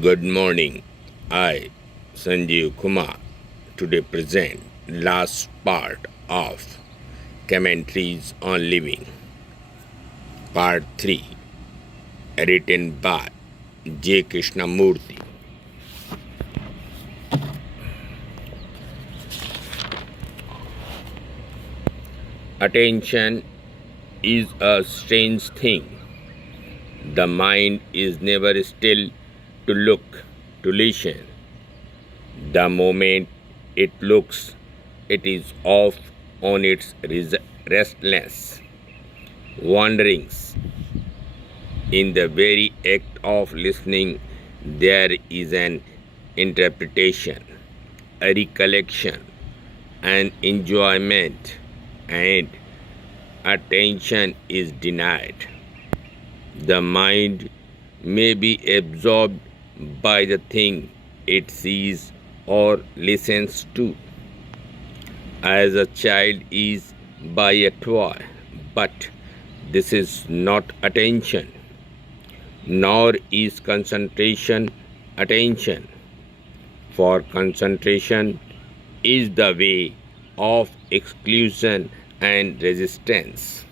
Good morning. I, Sanjeev Kumar, today present last part of Commentaries on Living, Part 3, written by J. Krishnamurti. Attention is a strange thing. The mind is never still to look, to listen. The moment it looks, it is off on its restless wanderings. In the very act of listening, there is an interpretation, a recollection, an enjoyment, and attention is denied. The mind may be absorbed by the thing it sees or listens to, as a child is by a toy, but this is not attention, nor is concentration attention, for concentration is the way of exclusion and resistance.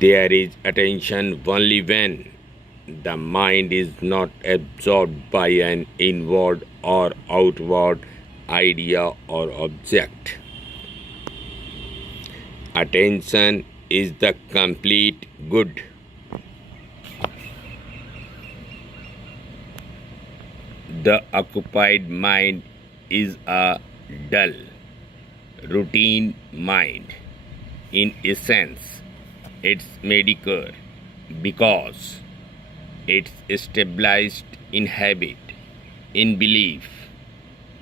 There is attention only when the mind is not absorbed by an inward or outward idea or object. Attention is the complete good. The occupied mind is a dull, routine mind. In essence, it's mediocre because it's stabilized in habit, in belief,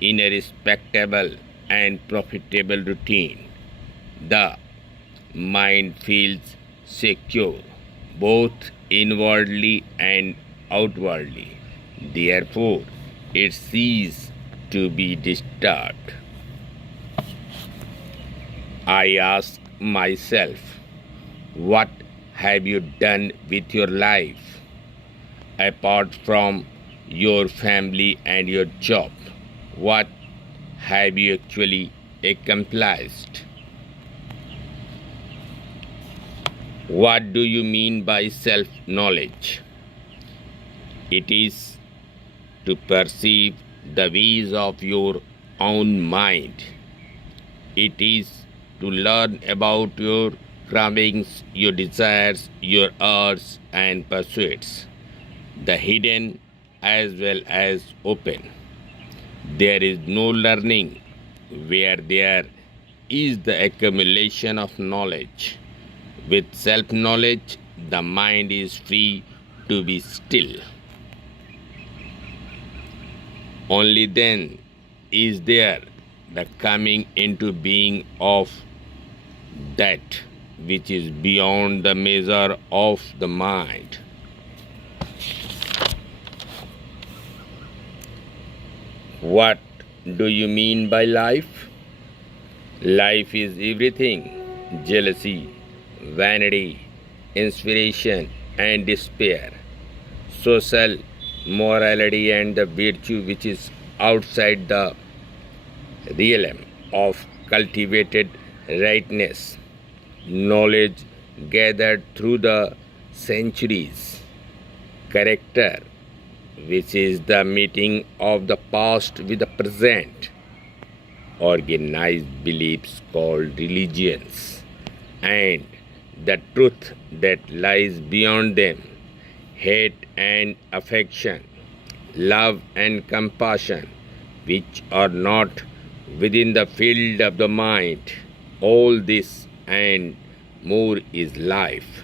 in a respectable and profitable routine. The mind feels secure both inwardly and outwardly. Therefore, it ceases to be disturbed. I ask myself, what have you done with your life apart from your family and your job? What have you actually accomplished? What do you mean by self knowledge? It is to perceive the ways of your own mind. It is to learn about your cravings, your desires, your urges and pursuits, the hidden as well as open. There is no learning where there is the accumulation of knowledge. With self knowledge, the mind is free to be still. Only then is there the coming into being of that which is beyond the measure of the mind. What do you mean by life? Life is everything: jealousy, vanity, inspiration, and despair, social morality, and the virtue which is outside the realm of cultivated rightness, knowledge gathered through the centuries, character, which is the meeting of the past with the present, organized beliefs called religions, and the truth that lies beyond them, hate and affection, love and compassion, which are not within the field of the mind. All this and more is life.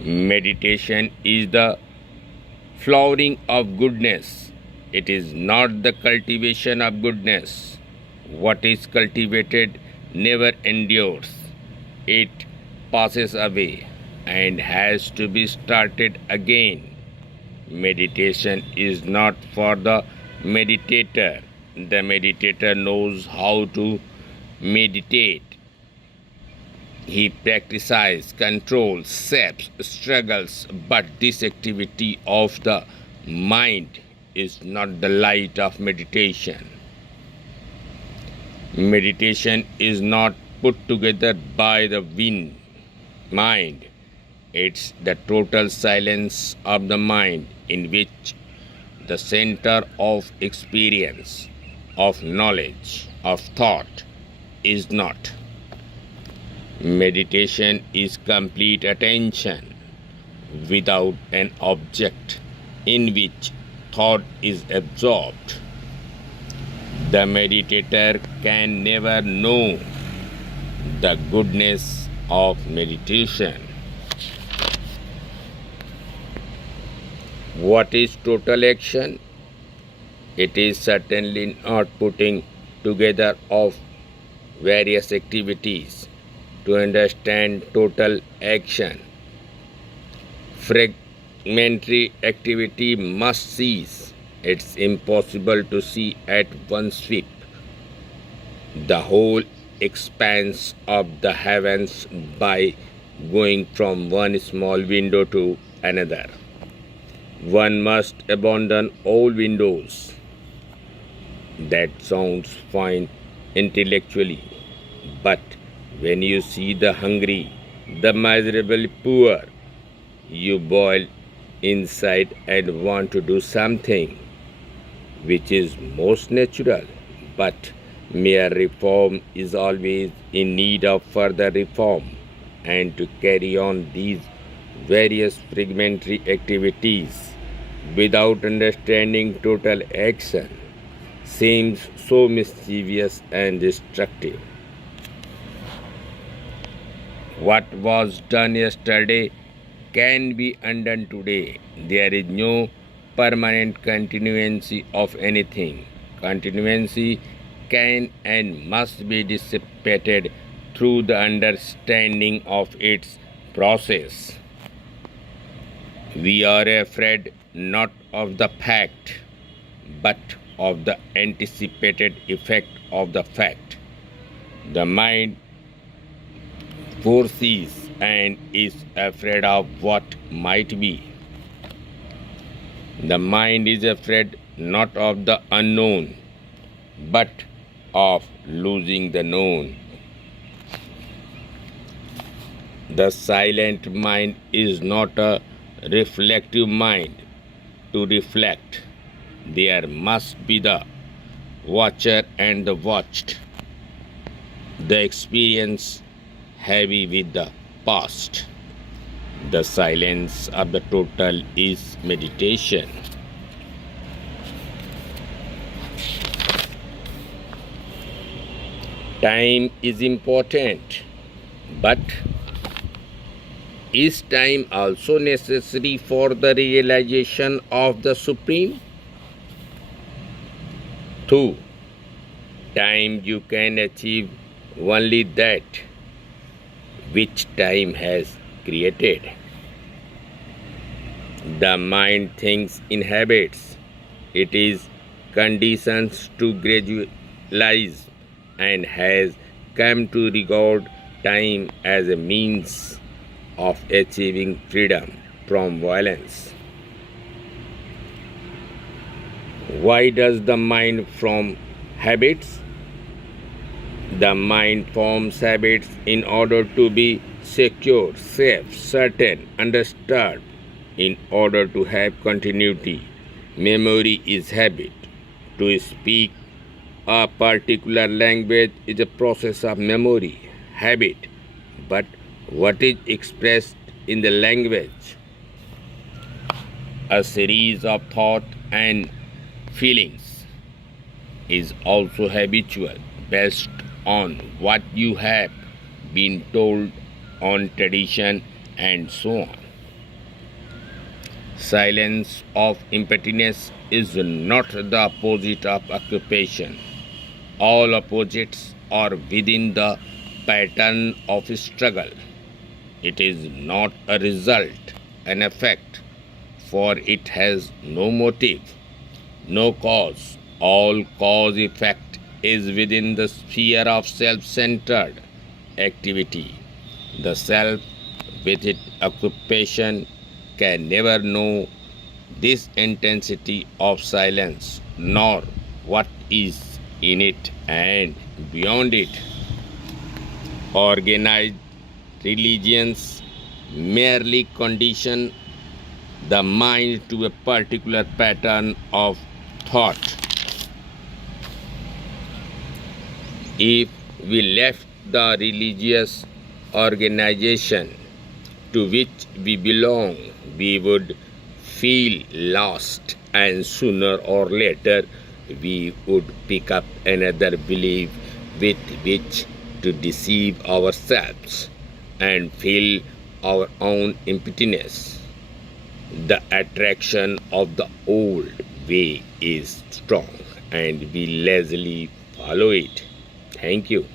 Meditation is the flowering of goodness. It is not the cultivation of goodness. What is cultivated never endures. It passes away and has to be started again. Meditation is not for the meditator. The meditator knows how to meditate. He practices, controls, shapes, struggles, but this activity of the mind is not the light of meditation. Meditation is not put together by the mind. It's the total silence of the mind in which the center of experience, of knowledge, of thought is not. Meditation is complete attention without an object in which thought is absorbed. The meditator can never know the goodness of meditation. What is total action? It is certainly not putting together of various activities. To understand total action, fragmentary activity must cease. It's impossible to see at one sweep the whole expanse of the heavens by going from one small window to another. One must abandon all windows. That sounds fine intellectually, but when you see the hungry, the miserable poor, you boil inside and want to do something which is most natural, but mere reform is always in need of further reform, and to carry on these various fragmentary activities without understanding total action seems so mischievous and destructive. What was done yesterday can be undone today. There is no permanent continuancy of anything. Continuancy can and must be dissipated through the understanding of its process. We are afraid not of the fact, but of the anticipated effect of the fact. The mind foresees and is afraid of what might be. The mind is afraid not of the unknown, but of losing the known. The silent mind is not a reflective mind. To reflect, there must be the watcher and the watched. The experience heavy with the past. The silence of the total is meditation. Time is important, but is time also necessary for the realization of the Supreme? 2. Time you can achieve only that which time has created. The mind thinks in habits. It is conditioned to gradualize and has come to regard time as a means of achieving freedom from violence. Why does the mind form habits? The mind forms habits in order to be secure, safe, certain, understood, in order to have continuity. Memory is habit. To speak a particular language is a process of memory, habit. But what is expressed in the language? A series of thought and feelings is also habitual, based on what you have been told, on tradition, and so on. Silence of emptiness is not the opposite of occupation. All opposites are within the pattern of struggle. It is not a result, an effect, for it has no motive, no cause. All cause-effect is within the sphere of self-centered activity. The self with its occupation can never know this intensity of silence, nor what is in it and beyond it. Organized religions merely condition the mind to a particular pattern of thought. If we left the religious organization to which we belong, we would feel lost, and sooner or later we would pick up another belief with which to deceive ourselves and fill our own emptiness. The attraction of the old way is strong, and we lazily follow it. Thank you.